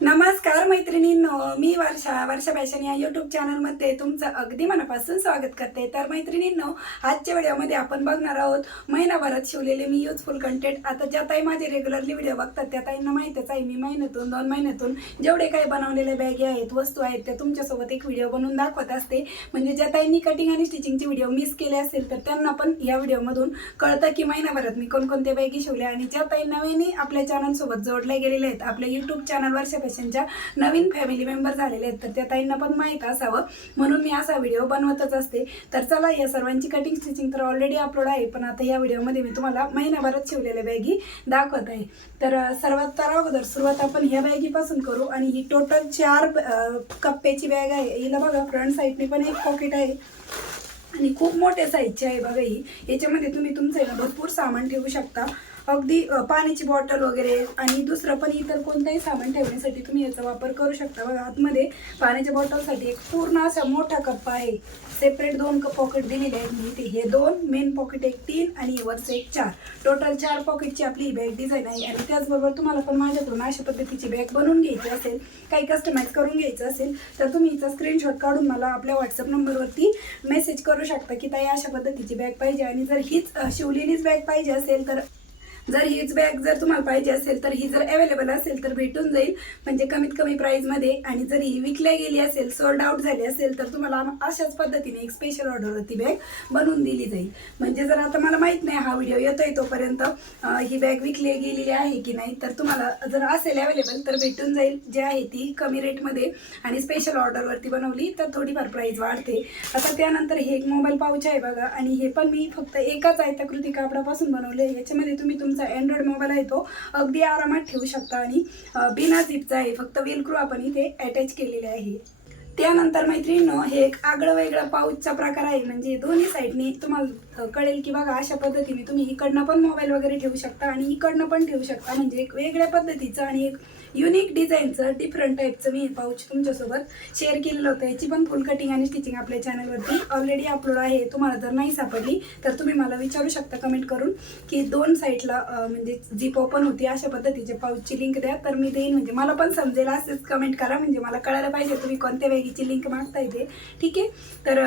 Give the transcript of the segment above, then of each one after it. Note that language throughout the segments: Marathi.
नमस्कार मैत्रिणींनो, मी वर्षा फॅशन या यूट्यूब चॅनलमध्ये तुमचं अगदी मनापासून स्वागत करते। तर मैत्रिणींनो, आजच्या व्हिडिओमध्ये आपण बघणार आहोत महिनाभरात शिवलेले मी युजफुल कंटेंट। आता ज्या ताई माझे रेग्युलरली व्हिडिओ बघतात त्या ताईंना माहितीच आहे, मी महिन्यातून 2 महिन्यातून जेवढे काही बनवलेले बॅगी आहेत, वस्तू आहेत, त्या तुमच्यासोबत एक व्हिडिओ बनवून दाखवत असते। म्हणजे ज्या ताईंनी कटिंग आणि स्टिचिंगचे व्हिडिओ मिस केले असेल तर त्यांना पण या व्हिडिओमधून कळतं की महिनाभरात मी कोणकोणत्या बॅगी शिवल्या। आणि ज्या ताई नवीन आपल्या चॅनलसोबत जोडल्या गेलेल्या आहेत, आपल्या यूट्यूब चॅनल वर्षा फॅशनच्या नवीन फॅमिली मेंबर झालेले आहेत, तर त्या ताईंना पण माहित असावं म्हणून मी असा व्हिडिओ बनवतच असते। तर चला, या सर्वांची कटिंग स्टिचिंग तर ऑलरेडी अपलोड आहे, पण आता या व्हिडिओमध्ये मी तुम्हाला महिनाभरात शिवलेल्या बॅगी दाखवत आहे। तर सर्वात अगोदर सुरुवात आपण ह्या बॅगीपासून करू। आणि ही टोटल 4 कप्प्याची बॅग आहे। हिला बघा, फ्रंट साईडने पण एक पॉकेट आहे आणि खूप मोठ्या साईजची आहे बघा ही। याच्यामध्ये तुम्ही तुमचं भरपूर सामान ठेवू शकता, अगदी पाण्याची बॉटल वगैरे आणि दुसरं पण इतर कोणताही सामान ठेवण्यासाठी तुम्ही याचा वापर करू शकता। बघा, आतमध्ये पाण्याच्या बॉटलसाठी एक पूर्ण असा मोठा कप्पा आहे। सेपरेट 2 पॉकेट दिलेले आहेत मी इथे, हे 2 मेन पॉकेट, एक 3 आणि वरचं एक 4, टोटल 4 पॉकेटची आपली बॅग डिझाईन आहे। आणि त्याचबरोबर तुम्हाला पण माझ्याकडून अशा पद्धतीची बॅग बनवून घ्यायची असेल, काही कस्टमाइज करून घ्यायचं असेल, तर तुम्ही हिचा स्क्रीनशॉट काढून मला आपल्या व्हॉट्सअप नंबरवरती मेसेज करू शकता की ताई अशा पद्धतीची बॅग पाहिजे। आणि जर हीच शिवलेलीच बॅग पाहिजे असेल, तर हीच बॅग जर तुम्हाला पाहिजे असेल तर ही जर अवेलेबल असेल तर भेटून जाईल, म्हणजे कमीत कमी प्राईजमध्ये। आणि जर ही विकल्या गेली असेल, सोल्ड आउट झाली असेल, तर तुम्हाला अशाच पद्धतीने एक स्पेशल ऑर्डरवरती बॅग बनवून दिली जाईल। म्हणजे जर आता मला माहीत नाही हा व्हिडिओ येतोय तोपर्यंत ही बॅग विकली गेलेली आहे की नाही, तर तुम्हाला जर असेल अवेलेबल तर भेटून जाईल, जे आहे ती कमी रेटमध्ये आणि स्पेशल ऑर्डरवरती बनवली तर थोडीफार प्राईज वाढते। आता त्यानंतर हे एक मोबाईल पाऊच आहे बघा, आणि हे पण मी फक्त एकाच आयताकृती कापडापासून बनवले। याच्यामध्ये तुम्ही अँड्रॉइड मोबाईल आहे तो अगदी आरामात ठेवू शकता आणि बिना झिपचा आहे, फक्त वेलक्रो आपण इथे अटॅच केलेले आहे। त्यानंतर मैत्रिणींनो, हे एक आगळं वेगळं पाऊचचा प्रकार आहे। म्हणजे दोन्ही साईडनी तुम्हाला कळेल की बघा, अशा पद्धतीने तुम्ही इकडनं पण मोबाईल वगैरे ठेवू शकता आणि इकडनं पण ठेवू शकता। म्हणजे एक वेगळ्या पद्धतीचं आणि एक युनिक डिझाईनचं डिफरंट टाईपचं मी पाऊच तुमच्यासोबत शेअर केलेलं होतं। याची पण फुल कटिंग आणि स्टिचिंग आपल्या चॅनलवरती ऑलरेडी अपलोड आहे। तुम्हाला जर नाही सापडली तर तुम्ही मला विचारू शकता कमेंट करून की 2 साईडला म्हणजे झिप ओपन होती अशा पद्धतीच्या पाऊचची लिंक द्या, तर मी देईन। म्हणजे मला पण समजेल, असेच कमेंट करा, म्हणजे मला कळायला पाहिजे तुम्ही कोणत्या बॅगीची लिंक मागताय ते, ठीक आहे। तर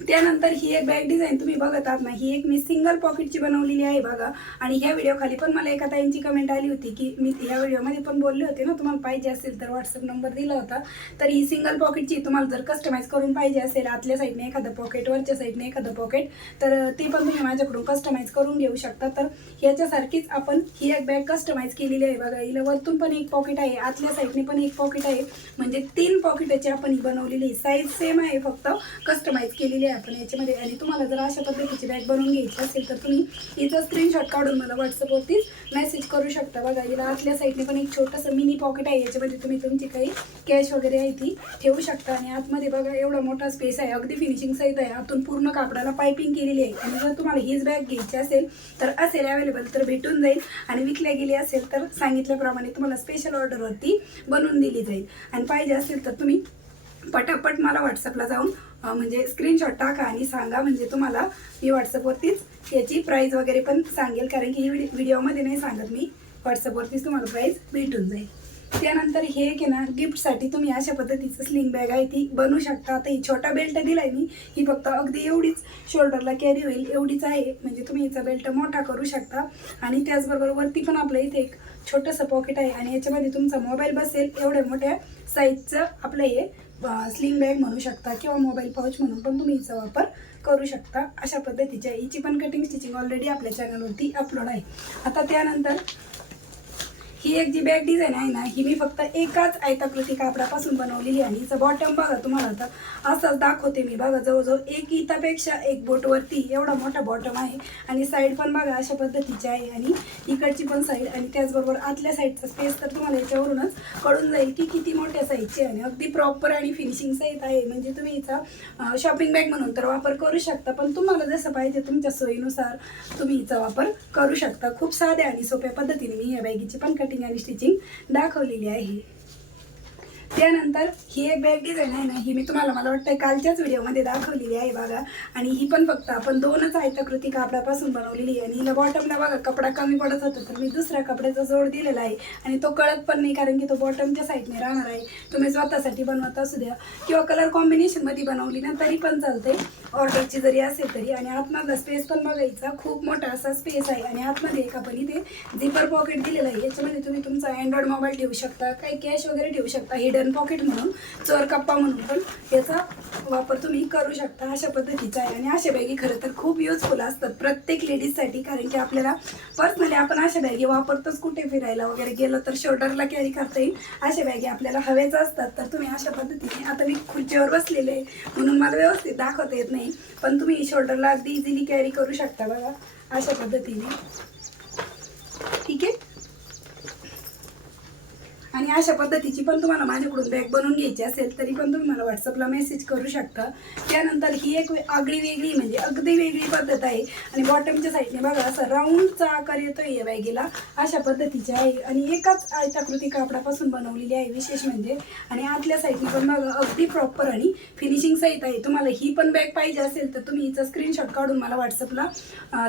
त्यानंतर ही एक बॅग डिझाईन तुम्ही बघत आहात ना, ही एक मी सिंगल पॉकेटची बनवलेली आहे बघा। आणि ह्या व्हिडिओ खाली पण मला एका ताईंची कमेंट आली होती की मी ह्या व्हिडिओमध्ये पण बोलले होते ना, तुम्हाला पाहिजे असेल तर व्हॉट्सअप नंबर दिला होता। तर ही सिंगल पॉकेटची तुम्हाला जर कस्टमाइज करून पाहिजे असेल, आतल्या साईडने एखादं पॉकेट, वरच्या साईडने एखादं पॉकेट, तर ती पण तुम्ही माझ्याकडून कस्टमाइज करून घेऊ शकता। तर ह्याच्यासारखीच आपण ही एक बॅग कस्टमाइज केलेली आहे बघा। हिला वरतून पण एक पॉकेट आहे, आतल्या साईडने पण एक पॉकेट आहे, म्हणजे 3 पॉकेटची आपण ही बनवलेली। साईज सेम आहे, फक्त कस्टमाइज केलेली आहे आपण याच्यामध्ये। आणि तुम्हाला जर अशा पद्धतीची बॅग बनवून घ्यायची असेल तर तुम्ही हिचा स्क्रीनशॉट काढून मला व्हॉट्सअपवरती मेसेज करू शकता। बघा, हिला आतल्या साईडने पण एक छोटंसं मिनी पॉकेट आहे, याच्यामध्ये तुम्ही तुमची काही कॅश वगैरे आहे ती ठेवू शकता। आणि आतमध्ये बघा एवढा मोठा स्पेस आहे, अगदी फिनिशिंग सहित आहे, आतून पूर्ण कापडाला पायपिंग केलेली आहे। आणि जर तुम्हाला हीच बॅग घ्यायची असेल तर असेल अवेलेबल तर भेटून जाईल, आणि विकल्या गेली असेल तर सांगितल्याप्रमाणे तुम्हाला स्पेशल ऑर्डरवरती बनवून दिली जाईल। आणि पाहिजे असेल तर तुम्ही पटापट मला व्हॉट्सअपला जाऊन म्हणजे स्क्रीनशॉट टाका आणि सांगा, म्हणजे तुम्हाला मी व्हॉट्सअपवरतीच याची प्राईस वगैरे पण सांगेल, कारण की ही व्हिडिओमध्ये नाही सांगत मी, व्हॉट्सअपवरतीच तुम्हाला प्राईस भेटून जाईल। त्यानंतर हे एक आहे ना, गिफ्टसाठी तुम्ही अशा पद्धतीचं स्लिंग बॅग आहे ती बनवू शकता। आता ही छोटा बेल्ट दिलाय मी, ही फक्त अगदी एवढीच शोल्डरला कॅरी होईल एवढीच आहे, म्हणजे तुम्ही हिचा बेल्ट मोठा करू शकता। आणि त्याचबरोबर वरती पण आपलं इथे एक छोटंसं पॉकेट आहे, आणि याच्यामध्ये तुमचा मोबाईल बसेल एवढ्या मोठ्या साईजचं आपलं हे स्लिंग बॅग म्हणू शकता, किंवा मोबाईल पाऊच म्हणून पण तुम्ही हिचा वापर करू शकता। अशा पद्धतीच्या हिची पण कटिंग स्टिचिंग ऑलरेडी आपल्या चॅनलवरती अपलोड आहे। आता त्यानंतर ही एक जी बॅग डिझाईन आहे ना, ही मी फक्त एकाच आयताकृती कापडापासून बनवलेली आहे। हिचं बॉटम बघा, तुम्हाला आता असंच दाखवते मी बघा, जवळजवळ एक इतापेक्षा एक बोटवरती एवढा मोठा बॉटम आहे। आणि साईड पण बघा अशा पद्धतीची आहे, आणि इकडची पण साईड, आणि त्याचबरोबर आतल्या साईडचा स्पेस तर तुम्हाला याच्यावरूनच कळून जाईल की किती मोठ्या साईजची आहे। आणि अगदी प्रॉपर आणि फिनिशिंग सहित आहे, म्हणजे तुम्ही हिचा शॉपिंग बॅग म्हणून तर वापर करू शकता, पण तुम्हाला जसं पाहिजे तुमच्या सोयीनुसार तुम्ही हिचा वापर करू शकता। खूप साध्या आणि सोप्या पद्धतीने मी या बॅगीची पण कटिंग आणि स्टिचिंग दाखवलेली आहे। त्यानंतर ही एक बॅग डिझाईन आहे ना, ही मी तुम्हाला मला वाटतं कालच्याच व्हिडिओमध्ये दाखवलेली आहे बघा. आणि ही पण फक्त आपण 2च आयताकृती कापडापासून बनवलेली आहे. आणि हिला बॉटमला बघा कपडा कमी पडत होता, तर मी दुसऱ्या कपड्याचा जोड दिलेला आहे. आणि तो कळत पण नाही, कारण की तो बॉटमच्या साईडने राहणार आहे. तुम्ही स्वतःसाठी बनवत असू द्या किंवा कलर कॉम्बिनेशनमध्ये बनवली ना तरी पण चालते, ऑर्डरची जरी असेल तरी. आणि आतमधला स्पेस पण बघायचा, खूप मोठा असा स्पेस आहे. आणि आतमध्ये एक आपण इथे झिपर पॉकेट दिलेलं आहे. याच्यामध्ये तुम्ही तुमचा अँड्रॉइड मोबाईल ठेवू शकता, काही कॅश वगैरे ठेवू शकता. हिडन पॉकेट म्हणून, चोर कप्पा म्हणून पण याचा वापर तुम्ही करू शकता. अशा पद्धतीचा आहे. आणि अशा बॅगी खरं तर खूप युजफुल असतात प्रत्येक लेडीजसाठी, कारण की आपल्याला पर्सनली आपण अशा बॅगी वापरतोच. कुठे फिरायला वगैरे गेलो तर शोल्डरला कॅरी करता येईल अशा बॅगी आपल्याला हवेच असतात. तर तुम्ही अशा पद्धतीने, आता मी खुर्चीवर बसलेले आहे म्हणून मला व्यवस्थित दाखवता येत नाही, पण तुम्ही शोल्डरला अगदी इझिली कॅरी करू शकता बघा अशा पद्धतीने. ठीक आहे. आणि अशा पद्धतीची पण तुम्हाला माझ्याकडून बॅग बनवून घ्यायची असेल तरी पण तुम्ही मला व्हॉट्सअपला मेसेज करू शकता. त्यानंतर ही एक आगळी वेगळी म्हणजे अगदी वेगळी पद्धत आहे. आणि बॉटमच्या साईडने बघा असं राऊंडचा आकार येतोय या बॅगीला, अशा पद्धतीची आहे. आणि एकाच आयताकृती कापडापासून बनवलेली आहे विशेष म्हणजे. आणि आतल्या साईडने पण बघा अगदी प्रॉपर आणि फिनिशिंग सहित आहे. तुम्हाला ही पण बॅग पाहिजे असेल तर तुम्ही हिचा स्क्रीनशॉट काढून मला व्हॉट्सअपला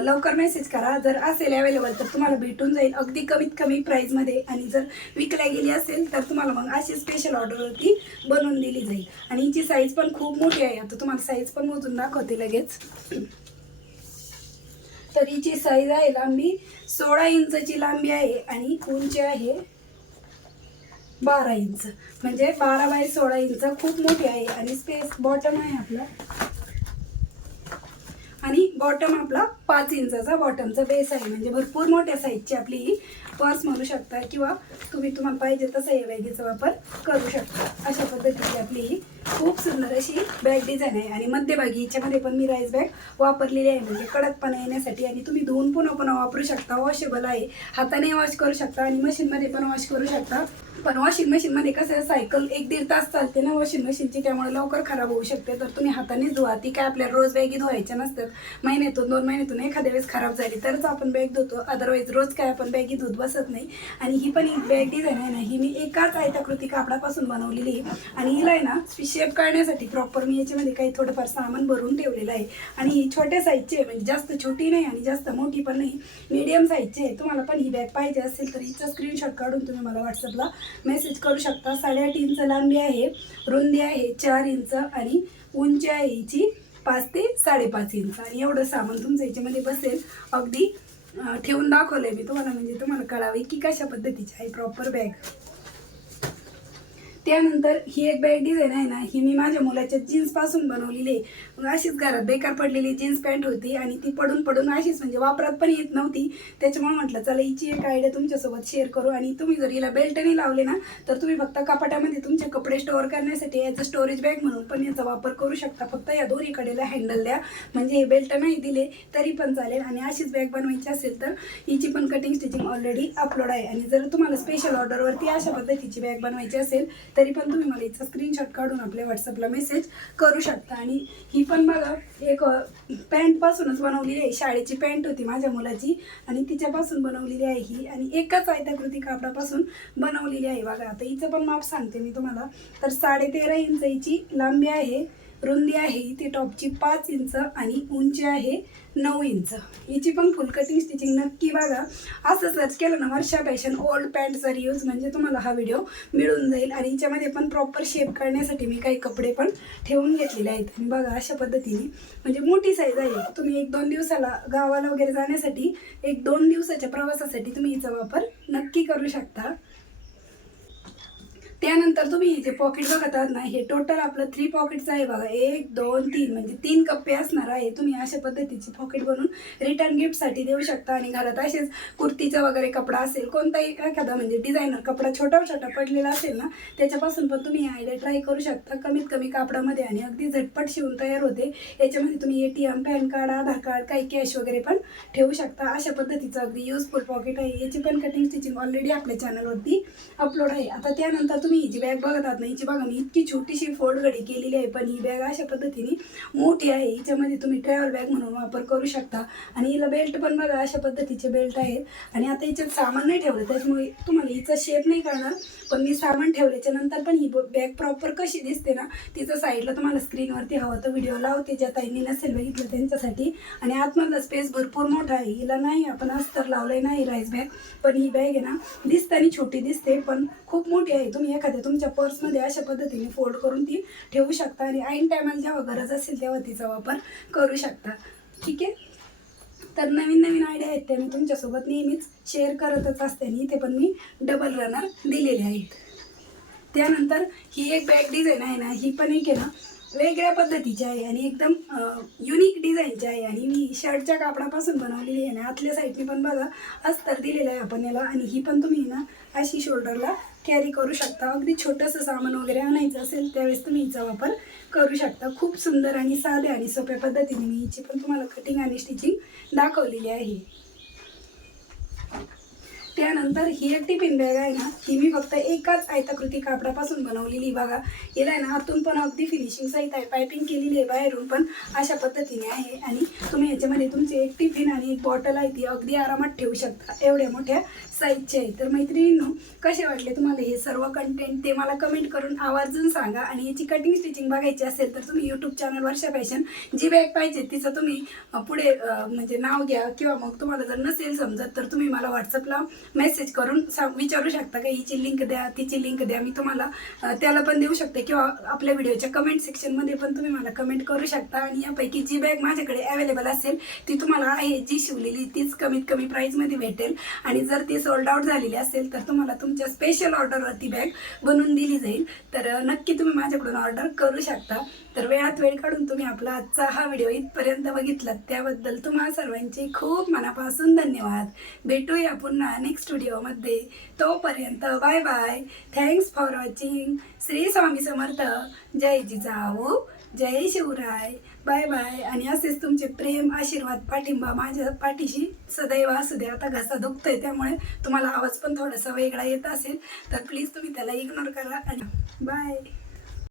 लवकर मेसेज करा. जर असेल अवेलेबल तर तुम्हाला भेटून जाईल अगदी कमीत कमी प्राईजमध्ये. आणि जर विकल्या गेली असेल तर तुम्हाला मग अशी स्पेशल ऑर्डरवरती बनवून दिली जाईल. आणि हिची साईज पण खूप मोठी आहे. आता तुम्हाला साईज पण मोजून दाखवते लगेच. तर हिची साईज आहे, लांबी 16 इंचची लांबी आहे आणि उंची आहे 12 इंच, म्हणजे 12 बाय 16 इंच, खूप मोठी आहे. आणि स्पेस बॉटम आहे आपला, आणि बॉटम आपला 5 इंचाचा बॉटमचा बेस आहे. म्हणजे भरपूर मोठ्या साईजची आपली ही पर्स म्हणू शकता, किंवा तुम्हाला पाहिजे तसं या बॅगेचा वापर करू शकता. अशा पद्धतीची आपली ही खूप सुंदर अशी बॅग डिझाईन आहे. आणि मध्यभागी हिच्यामध्ये पण मी राईस बॅग वापरलेली आहे, म्हणजे कडकपणा येण्यासाठी. आणि तुम्ही धुवून पुन्हा पुन्हा वापरू शकता, वॉशेबल आहे, हाताने वॉश करू शकता आणि मशीनमध्ये पण वॉश करू शकता. पण वॉशिंग मशीनमध्ये कसं आहे, सायकल 1-1.5 तास चालते ना वॉशिंग मशीनची, त्यामुळे लवकर खराब होऊ शकते. तर तुम्ही हातानेच धुवा. ती काय आपल्या रोज बॅगी धुवायच्या नसतात, महिन्यातून 2 महिन्यातून एखाद्या वेळेस खराब झाली तरच आपण बॅग धुतो, अदरवाईज रोज काय आपण बॅगी धुत बसत नाही. आणि ही पण एक बॅग डिझाईन आहे ना, ही मी एकाच आयताकृती कापडापासून बनवलेली आहे. आणि हिला आहे ना शेप काढण्यासाठी प्रॉपर मी याच्यामध्ये काही थोडंफार सामान भरून ठेवलेलं आहे. आणि ही छोट्या साईजची आहे, म्हणजे जास्त छोटी नाही आणि जास्त मोठी पण नाही, मीडियम साईजची आहे. तुम्हाला पण ही बॅग पाहिजे असेल तर हिचा स्क्रीनशॉट काढून तुम्ही मला व्हॉट्सअपला मेसेज करू शकता. 8.5 इंच लांबी आहे, रुंदी आहे 4 इंच आणि उंची आहे हिची 5 ते 5.5 इंच. आणि एवढं सामान तुमचं याच्यामध्ये बसेल. अगदी ठेवून दाखवलंय मी तुम्हाला, म्हणजे तुम्हाला कळावे की कशा पद्धतीची आहे प्रॉपर बॅग. त्यानंतर ही एक बॅग डिझाईन आहे ना, ही मी माझ्या मुलाच्या जीन्सपासून बनवलेली आहे. अशीच घरात बेकार पडलेली जीन्स पॅन्ट होती आणि ती पडून पडून अशीच म्हणजे वापरात पण येत नव्हती. त्याच्यामुळे म्हटलं चला हिची एक आयडिया तुमच्यासोबत शेअर करू. आणि तुम्ही जर हिला बेल्ट नाही लावले ना तर तुम्ही फक्त कपाटामध्ये तुमचे कपडे स्टोअर करण्यासाठी याचं स्टोरेज बॅग म्हणून पण याचा वापर करू शकता. फक्त या दोन्ही कडेला हँडल द्या, म्हणजे हे बेल्ट नाही दिले तरी पण चालेल. आणि अशीच बॅग बनवायची असेल तर हिची पण कटिंग स्टिचिंग ऑलरेडी अपलोड आहे. आणि जर तुम्हाला स्पेशल ऑर्डरवरती अशा पद्धतीची बॅग बनवायची असेल तरी पण तुम्ही मला याचा स्क्रीनशॉट काढून आपल्या व्हॉट्सअपला मेसेज करू शकता. आणि ही पण बघा एक पॅन्टपासूनच बनवलेली आहे, शाळेची पॅन्ट होती माझ्या मुलाची आणि तिच्यापासून बनवलेली आहे ही. आणि एकाच आयताकृती कापडापासून बनवलेली आहे बघा. आता हिचं पण माप सांगते मी तुम्हाला. तर 13.5 इंच हिची लांबी आहे, रुंदी आहे ती टॉपची 5 इंच आणि उंची आहे 9 इंच. हिची पण फुल कटिंग स्टिचिंग नक्की बघा. असं सर्च केलं ना वर्षा फॅशन ओल्ड पॅन्टचा रियूज, म्हणजे तुम्हाला हा व्हिडिओ मिळून जाईल. आणि हिच्यामध्ये पण प्रॉपर शेप करण्यासाठी मी काही कपडे पण ठेवून घेतलेले आहेत. आणि बघा अशा पद्धतीने म्हणजे मोठी साईज आहे. तुम्ही 1-2 दिवसाला गावाला वगैरे जाण्यासाठी, 1-2 दिवसाच्या प्रवासासाठी तुम्ही हिचा वापर नक्की करू शकता. त्यानंतर तुम्ही जे पॉकेट बघत आहात ना, हे टोटल आपलं 3 पॉकेटचं आहे बघा. 1, 2, 3 म्हणजे 3 कप्पे असणार आहे. तुम्ही अशा पद्धतीचे पॉकेट बनवून रिटर्न गिफ्टसाठी देऊ शकता. आणि घरात असेच कुर्तीचा वगैरे कपडा असेल, कोणताही एखादा म्हणजे डिझायनर कपडा छोटा छोटा पडलेला असेल ना, त्याच्यापासून पण तुम्ही आयडिया ट्राय करू शकता कमीत कमी कापडामध्ये. आणि अगदी झटपट शिवून तयार होते. याच्यामध्ये तुम्ही ATM, पॅन कार्ड, आधार कार्ड, काही कॅश वगैरे पण ठेवू शकता. अशा पद्धतीचं अगदी युजफुल पॉकेट आहे. याची पण कटिंग स्टिचिंग ऑलरेडी आपल्या चॅनलवरती अपलोड आहे. आता त्यानंतर तुम्ही तुम्ही ही जी बॅग बघत आहात ना, हिची बघा मी इतकी छोटीशी फोल्ड घडी केलेली आहे, पण ही बॅग अशा पद्धतीने मोठी आहे. हिच्यामध्ये तुम्ही ट्रॅव्हल बॅग म्हणून वापर करू शकता. आणि हिला बेल्ट पण बघा अशा पद्धतीचे बेल्ट आहेत. आणि आता हिच्यात सामान नाही ठेवलं त्याच्यामुळे तुम्हाला हिचा शेप नाही कळणार, पण मी सामान ठेवल्याच्या नंतर पण ही बॅग प्रॉपर कशी दिसते ना, तिचं साईडला तुम्हाला स्क्रीनवरती हवं तर व्हिडिओ लावते, ज्या ताईंनी नसेल बघितलं त्यांच्यासाठी. आणि आतमधला स्पेस भरपूर मोठा आहे. हिला नाही आपण अस्तर लावलंय नाही राईस बॅग, पण ही बॅग आहे ना दिसताना छोटी दिसते पण खूप मोठी आहे. तुम्ही एखाद्या तुमच्या पर्समध्ये अशा पद्धतीने फोल्ड करून ती ठेवू शकता आणि ऐन टायमाला जेव्हा गरज असेल तेव्हा तिचा वापर करू शकता. ठीक आहे. तर नवीन नवीन आयडिया आहेत त्या मी तुमच्यासोबत नेहमीच शेअर करतच असते आणि इथे पण मी डबल रनर दिलेले आहेत. त्यानंतर ही एक बॅग डिझाईन आहे ना, ही पण एक आहे ना वेगळ्या पद्धतीची आहे आणि एकदम युनिक डिझाईनची आहे. आणि मी शर्टच्या कापडापासून बनवलेली आहे ना. आतल्या साईडनी पण बघा अस्तर दिलेलं आहे आपण याला. आणि ही पण तुम्ही ना अशी शोल्डरला कॅरी करू शकता. अगदी छोटंसं सामान वगैरे आणायचं असेल त्यावेळेस तुम्ही हिचा वापर करू शकता. खूप सुंदर आणि साध्या आणि सोप्या पद्धतीने मी हिची पण तुम्हाला कटिंग आणि स्टिचिंग दाखवलेली आहे. त्यानंतर ही एक टिफिन बॅग आहे ना, ही मी फक्त एकाच आयताकृती कापडापासून बनवलेली. बघा हिला आहे ना आतून पण अगदी फिनिशिंग सहित आहे, पायपिंग केलेली आहे, बाहेरून पण अशा पद्धतीने आहे. आणि तुम्ही याच्यामध्ये तुमची एक टिफिन आणि एक बॉटल आहे ती अगदी आरामात ठेवू शकता, एवढ्या मोठ्या साईजचे आहे. तर मैत्रिणींनो, कसे वाटले तुम्हाला हे सर्व कंटेंट ते मला कमेंट करून आवर्जून सांगा. आणि याची कटिंग स्टिचिंग बघायची असेल तर तुम्ही यूट्यूब चॅनल वर्षा फॅशन जी बॅग पाहिजे तिचं तुम्ही पुढे म्हणजे नाव घ्या, किंवा मग तुम्हाला जर नसेल समजत तर तुम्ही मला व्हॉट्सअपला मेसेज करून विचारू शकता का हिची लिंक द्या, तिची लिंक द्या. मी तुम्हाला त्याला पण देऊ शकते, किंवा आपल्या व्हिडिओच्या कमेंट सेक्शनमध्ये पण तुम्ही मला कमेंट करू शकता. आणि यापैकी जी बॅग माझ्याकडे अवेलेबल असेल ती तुम्हाला आहे जी शिवलेली तीच कमीत कमी प्राईजमध्ये भेटेल. आणि जर ती सोल्ड आउट झालेली असेल तर तुम्हाला तुमच्या स्पेशल ऑर्डरवरती बॅग बनवून दिली जाईल. तर नक्की तुम्ही माझ्याकडून ऑर्डर करू शकता. तर वेळात वेळ काढून तुम्ही आपला आजचा हा व्हिडिओ इथपर्यंत बघितलात त्याबद्दल तुम्हा सर्वांचे खूप मनापासून धन्यवाद. भेटूया पुन्हा नेक्स्ट व्हिडिओमध्ये. तोपर्यंत bye bye. Thanks for watching. Shri Swami Samarth. जय जिजाऊ, जय शिवराय. Bye bye. आणि असेच तुमचे प्रेम, आशीर्वाद, पाठिंबा माझ्या पाठीशी सदैव असू द्या. आता घसा दुखतोय त्यामुळे तुम्हाला आवाज पण थोडासा वेगळा येत असेल तर प्लीज तुम्ही त्याला इग्नोर करा. आणि बाय.